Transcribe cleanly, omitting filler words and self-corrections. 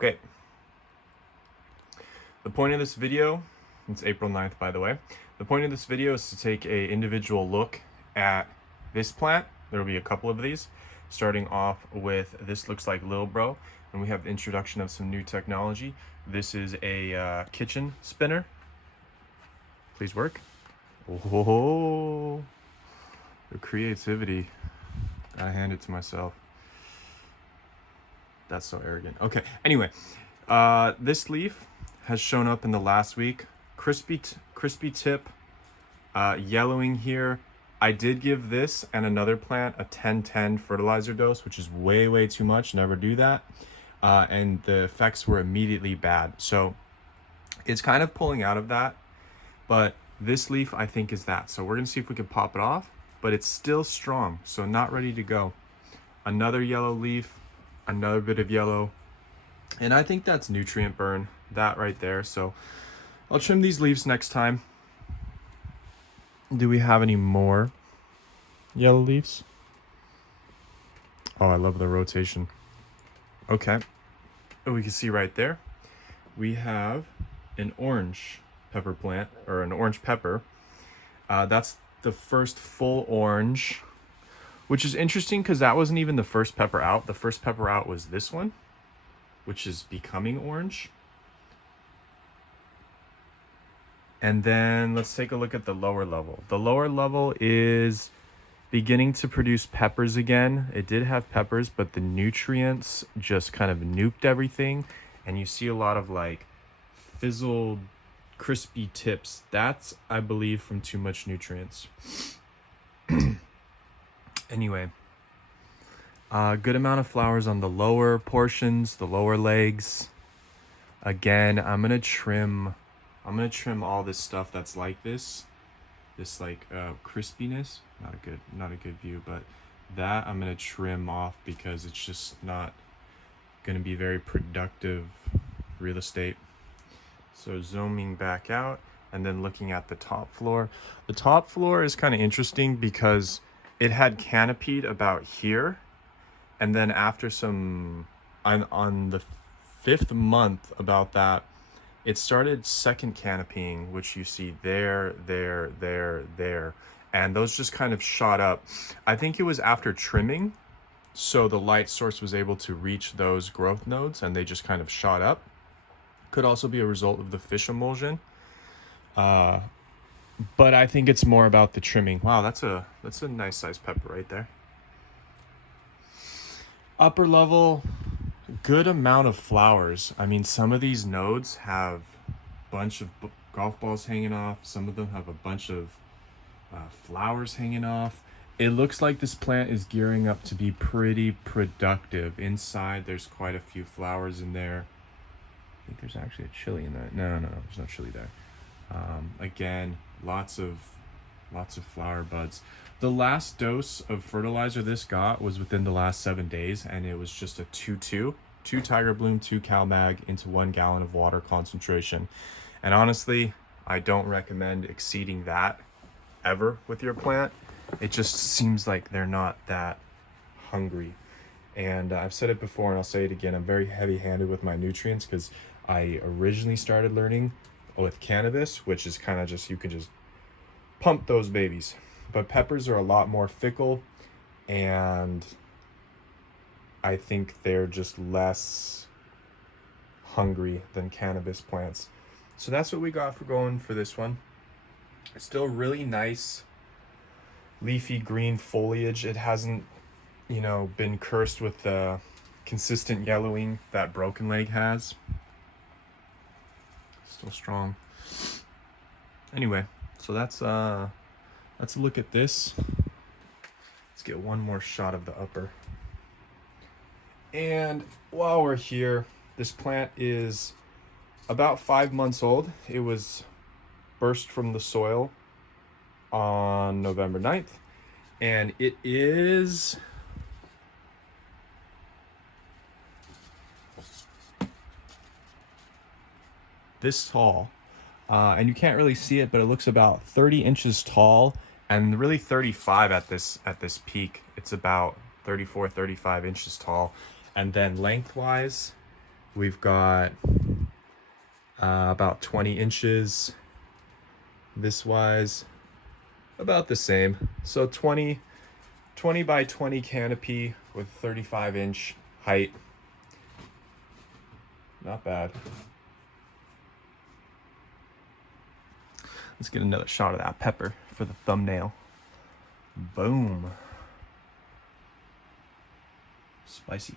Okay. The point of this video, it's April 9th, by the way. The point of this video is to take a individual look at this plant. There will be a couple of these, starting off with this looks like Lil Bro, and we have the introduction of some new technology. This is a kitchen spinner. Please work. Oh, the creativity. I hand it to myself. That's so arrogant. Okay, anyway, this leaf has shown up in the last week. Crispy tip, yellowing here. I did give this and another plant a 10-10 fertilizer dose, which is way too much. Never do that. And the effects were immediately bad. So it's kind of pulling out of that, but this leaf I think is that. So we're gonna see if we can pop it off, but it's still strong, so not ready to go. Another yellow leaf, another bit of yellow, and I think that's nutrient burn, that right there. So I'll trim these leaves next time. Do we have any more yellow leaves? Oh, I love the rotation. Okay, we can see right there we have an orange pepper plant, or an orange pepper. That's the first full orange, which is interesting because that wasn't even the first pepper out. The first pepper out was this one, which is becoming orange. And then let's take a look at the lower level. The lower level is beginning to produce peppers again. It did have peppers, but the nutrients just kind of nuked everything. And you see a lot of like fizzled, crispy tips. That's, I believe, from too much nutrients. Anyway, good amount of flowers on the lower portions, the lower legs. Again, I'm gonna trim all this stuff that's like this like crispiness. Not a good view, but that I'm gonna trim off because it's just not gonna be very productive real estate. So zooming back out and then looking at the top floor. The top floor is kind of interesting because it had canopied about here, and then after some on the 5th month about that, it started second canopying, which you see there, and those just kind of shot up. I think it was after trimming, so the light source was able to reach those growth nodes and they just kind of shot up. Could also be a result of the fish emulsion, but I think it's more about the trimming. Wow, that's a nice sized pepper right there. Upper level, good amount of flowers. I mean, some of these nodes have a bunch of golf balls hanging off. Some of them have a bunch of flowers hanging off. It looks like this plant is gearing up to be pretty productive. Inside, there's quite a few flowers in there. I think there's actually a chili in that. No, there's no chili there. Again, lots of flower buds. The last dose of fertilizer this got was within the last 7 days, and it was just a 2 Tiger Bloom, 2 CalMag into 1 gallon of water concentration. And honestly, I don't recommend exceeding that ever with your plant. It just seems like they're not that hungry. And I've said it before and I'll say it again, I'm very heavy-handed with my nutrients because I originally started learning with cannabis, which is kind of just, you can just pump those babies. But peppers are a lot more fickle, and I think they're just less hungry than cannabis plants. So that's what we got for going for this one. It's still really nice leafy green foliage. It hasn't, been cursed with the consistent yellowing that Broken Leg has. Still strong. Anyway, so that's a look at this. Let's get one more shot of the upper. And while we're here, this plant is about 5 months old. It was burst from the soil on November 9th, and it is this tall, and you can't really see it, but it looks about 30 inches tall, and really 35 at this peak. It's about 34-35 inches tall, and then lengthwise We've got about 20 inches this wise, about the same. So 20 by 20 canopy with 35-inch height. Not bad. Let's get another shot of that pepper for the thumbnail. Boom. Spicy.